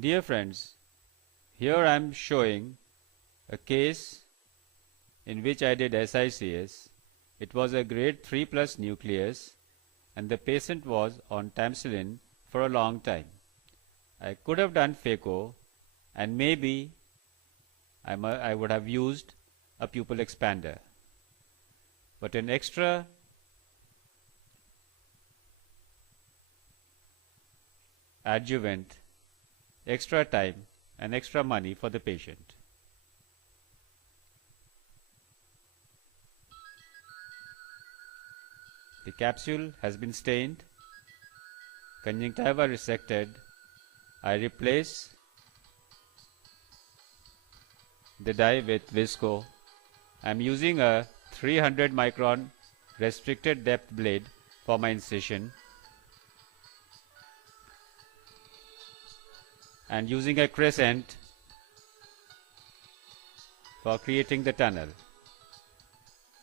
Dear friends, here I am showing a case in which I did SICS. It was a grade 3 plus nucleus and the patient was on tamsuline for a long time. I could have done phaco and maybe I would have used a pupil expander. But an extra adjuvant, extra time and extra money for the patient. The capsule has been stained, conjunctiva resected. I replace the dye with visco. I am using a 300 micron restricted depth blade for my incision and using a crescent for creating the tunnel.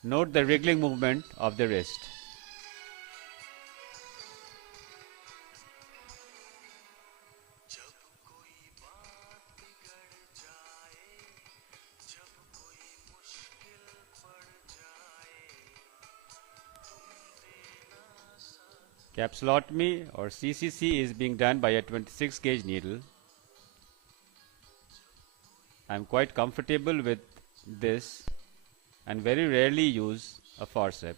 Note the wriggling movement of the wrist. Capsulotomy or CCC is being done by a 26 gauge needle. I am quite comfortable with this and very rarely use a forceps.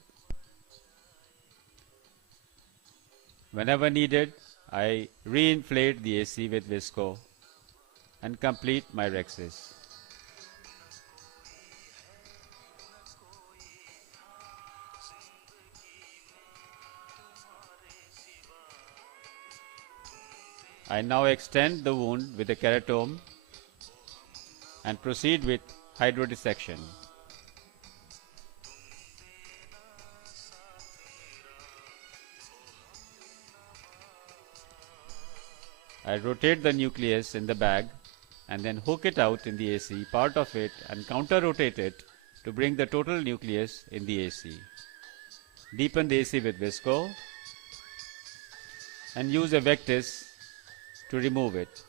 Whenever needed, I re-inflate the AC with visco and complete my rhexis. I now extend the wound with a keratome and proceed with hydrodissection. I rotate the nucleus in the bag and then hook it out in the AC, part of it, and counter-rotate it to bring the total nucleus in the AC. Deepen the AC with visco and use a vectis to remove it.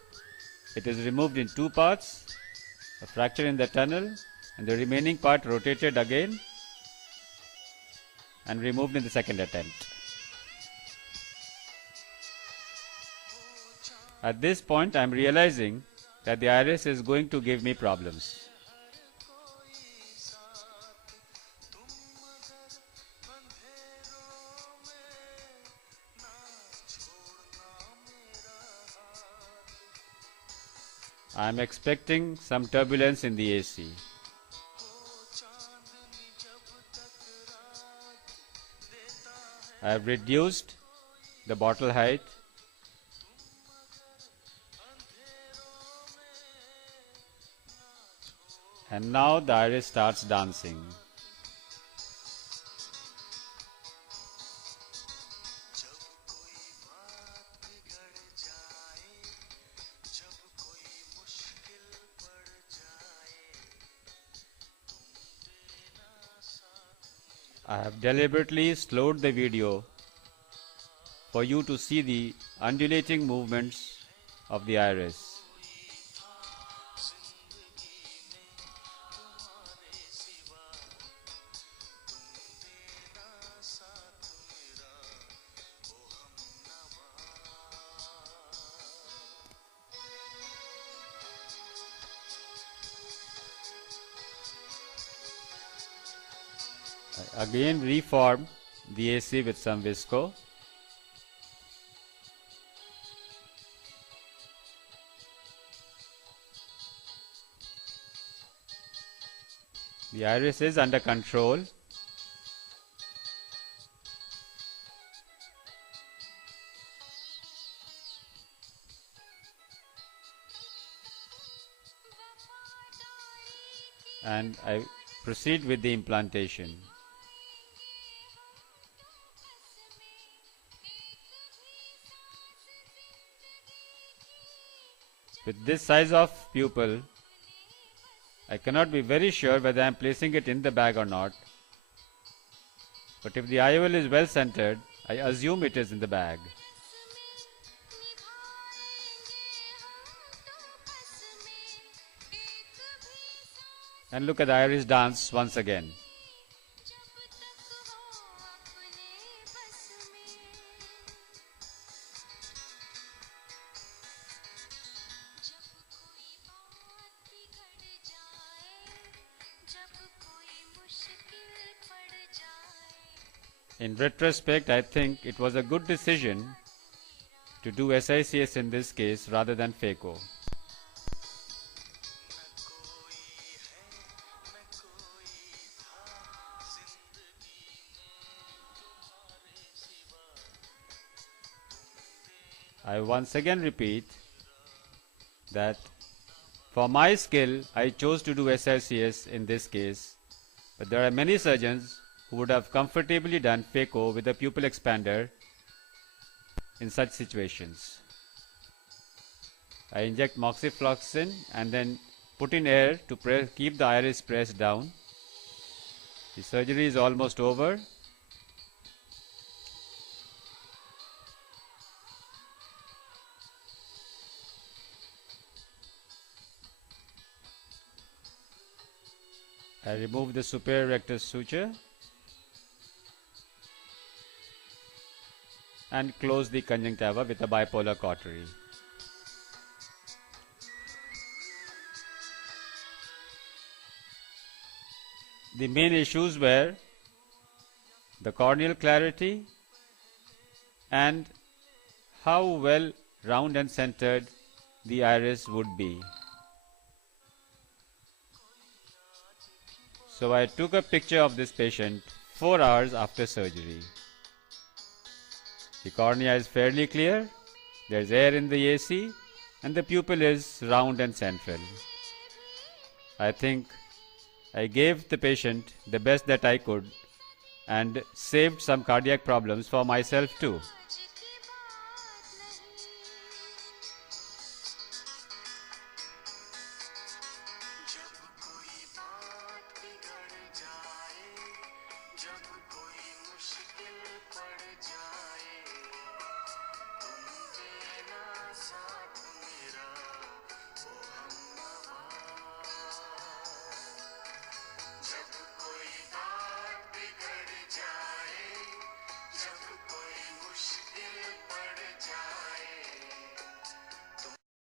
It is removed in two parts, a fracture in the tunnel and the remaining part rotated again and removed in the second attempt. At this point I am realizing that the iris is going to give me problems. I am expecting some turbulence in the AC. I have reduced the bottle height and now the iris starts dancing. I have deliberately slowed the video for you to see the undulating movements of the iris. I again reform the AC with some visco. The iris is under control. And I proceed with the implantation. With this size of pupil, I cannot be very sure whether I am placing it in the bag or not. But if the IOL is well centered, I assume it is in the bag. And look at the iris dance once again. In retrospect, I think it was a good decision to do SICS in this case rather than phaco. I once again repeat that for my skill, I chose to do SICS in this case, but there are many surgeons who would have comfortably done phaco with a pupil expander in such situations. I inject moxifloxacin and then put in air to keep the iris pressed down. The surgery is almost over. I remove the superior rectus suture and close the conjunctiva with a bipolar cautery. The main issues were the corneal clarity and how well round and centered the iris would be. So I took a picture of this patient 4 hours after surgery. The cornea is fairly clear, there is air in the AC, and the pupil is round and central. I think I gave the patient the best that I could and saved some cardiac problems for myself too.